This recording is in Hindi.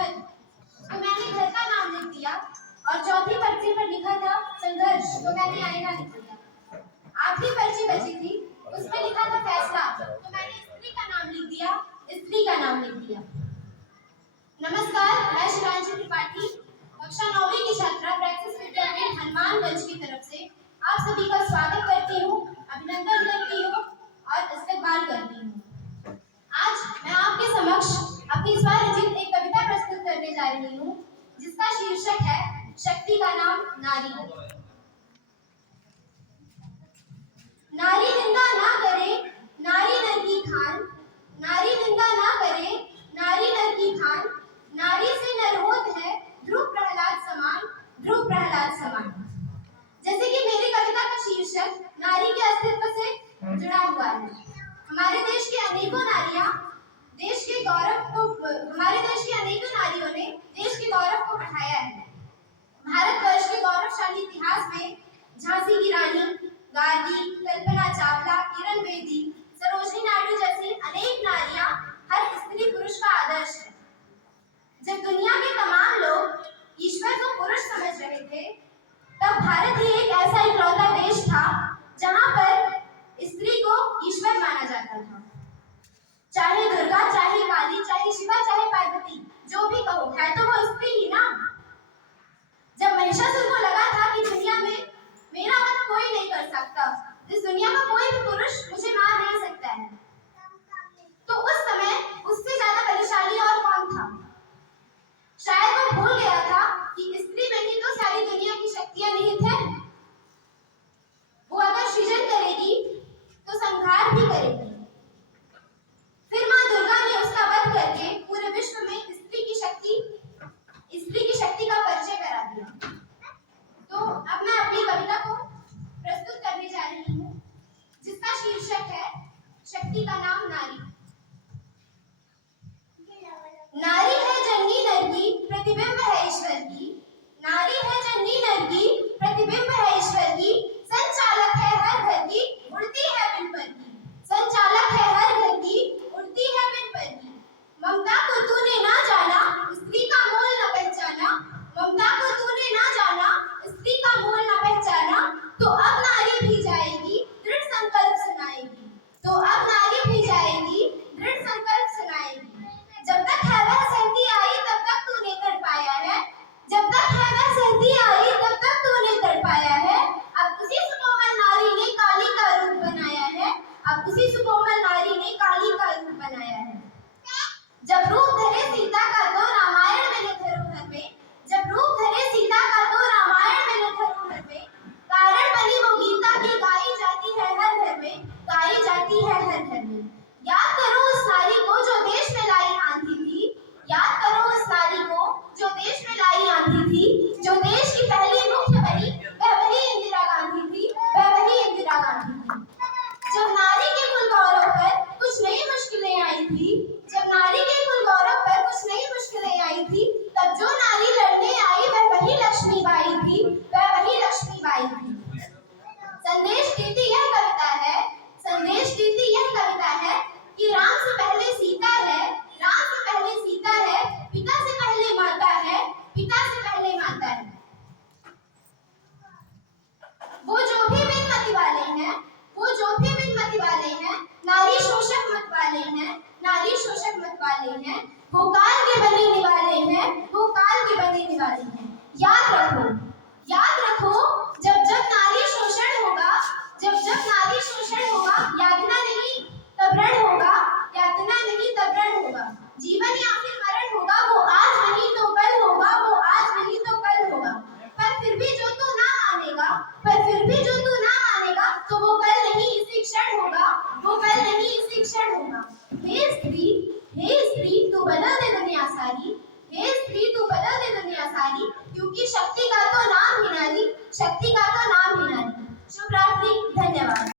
दुश्मन। तो मैंने घर का नाम लिख दिया और चौथी पर्ची पर लिखा था संघर्ष, तो मैंने आईना लिख दिया। आखिरी पर्ची बची थी, उसमें लिखा था फैसला, तो मैंने स्त्री का नाम लिख दिया, स्त्री का नाम लिख दिया। नमस्कार, मैं शिवांशी त्रिपाठी, कक्षा 9वीं की छात्रा प्रैक्टिस विद्यालय हनुमानगंज की तरफ से आप सभी का स्वागत करती हूँ, अभिनंदन करती हूँ और इस्तकबाल करती हूँ। आज मैं आपके समक्ष अपनी स्वरचित एक कविता प्रस्तुत करने जा रही हूँ, जिसका शीर्षक है शक्ति का नाम नारी। नारी निंदा ना करे, नारी नर की खान, नारी निंदा ना करे, नारी नर की खान, नारी से नर होत है ध्रुव प्रहलाद समान, ध्रुव प्रहलाद समान। जैसे कि मेरी कविता का शीर्षक नारी के अस्तित्व से जुड़ा हुआ है। हमारे देश के अनेकों नारियां देश के गौरव को, हमारे देश की अनेकों नारियों ने देश के गौरव को बढ़ाया है। भारतवर्ष के गौरवशाली इतिहास में झांसी की रानी, गांधी, कल्पना चावला, किरण बेदी, सरोजिनी नायडू जैसी अनेक नारियां हर स्त्री पुरुष का आदर्श है। जब दुनिया के तमाम लोग ईश्वर को पुरुष समझ रहे थे, तब भारत ही एक ऐसा इकलौता देश था जहां पर स्त्री को ईश्वर माना जाता था। चाहे दुर्गा, चाहे काली, चाहे शिवा, चाहे पार्वती, जो भी कहो, है तो वो स्त्री ही ना। जब महिषासुर को लगा था कि दुनिया में मेरा वध कोई नहीं कर सकता, इस दुनिया का कोई भी पुरुष मुझे मार नहीं सकता है, तो उस समय उससे ज्यादा बलशाली और कौन था? शायद वो भूल गया था कि स्त्री में ही तो सारी दुनिया की शक्तियां निहित हैं। वो अगर सृजन करेगी तो संहार भी करेगी। फिर मां दुर्गा ने उसका वध करके पूरे विश्व में स्त्री की शक्ति का परिचय करा दिया। तो अब मैं अपनी कविता को प्रस्तुत करने जा रही हूँ, जिसका शीर्षक है शक्ति का नाम नारी। नारी है जननी नर की, प्रतिबिंब है ईश्वर की। नारी है जननी नर की, प्रतिबिंब है ईश्वर की। संचालक है हर घर की, उड़ती है बिन पर की। संचालक है हर घर की, उड़ती है बिन पर की। ममता को तूने ना जाना, स्त्री का मोल न पहचाना। ममता को तूने ना जाना, स्त्री का मोल न पहचाना। तो अब नारी भी जाएगी, दृढ़ संकल्प सुनाएगी। तो अब नारी भी जाएगी, दृढ़ संकल्प सुनाएगी। जब तक है वह सर्दी आई, तब तक तूने तड़पाया है। जब तक है वह सर्दी आई, तब तक तूने तड़पाया है। अब उसी सुकोमल नारी ने काली का रूप बनाया है। अब उसी सुकोमल नारी ने काली का रूप बनाया है। जब रूप धरे सीता का तो रामायण मिले धरोहर में। जब रूप धरे सीता का तो रामायण मिले धरोहर में। कारण बनी वो गीता की, गाई जाती है हर घर में, गाई जाती है हर घर में। याद करो उस नारी को जो देश में लाई आंधी थी। याद करो उस नारी को जो देश में लाई आंधी थी। जो देश की पहली मुख्य बनी, वह वही इंदिरा गांधी थी, वह वही इंदिरा गांधी थी। जब नारी के कुल गौरव पर कुछ नई मुश्किलें आई थी, जब नारी के कुल गौरव पर कुछ नई मुश्किलें आई थी, तब जो नारी लड़ने आई वह वही लक्ष्मीबाई थी, वह वही लक्ष्मीबाई थी। संदेश देती यह कविता है, संदेश देती यह कविता है कि राम से पहले सीता है, राम से पहले सीता है, पिता से पहले माता है, पिता से पहले माता है। वो जो भी बिनमति वाले हैं, वो जो भी बिनमति वाले हैं, नारी शोषक मत वाले हैं, नारी शोषक मत वाले हैं। वो काल के बने वाले हैं, वो काल के बने वाले हैं। याद रखो, याद रखो, जब जब नारी शोषण होगा, जब जब नारी शोषण होगा, यातना नहीं तब रण होगा, यातना नहीं तब रण होगा। जीवन या फिर मरण होगा, वो आज नहीं तो कल होगा, वो आज नहीं तो कल होगा। पर फिर भी जो तू ना मानेगा, पर फिर भी जो तू ना मानेगा, तो वो कल नहीं इसी क्षण होगा, वो कल नहीं इसी क्षण होगा। हे स्त्री तू बदल दे दुनिया सारी। हे स्त्री तू बदल दे दुनिया सारी, क्योंकि शक्ति का तो नाम ही नारी, शक्ति का तो नाम ही नारी। शुभ रात्रि, धन्यवाद।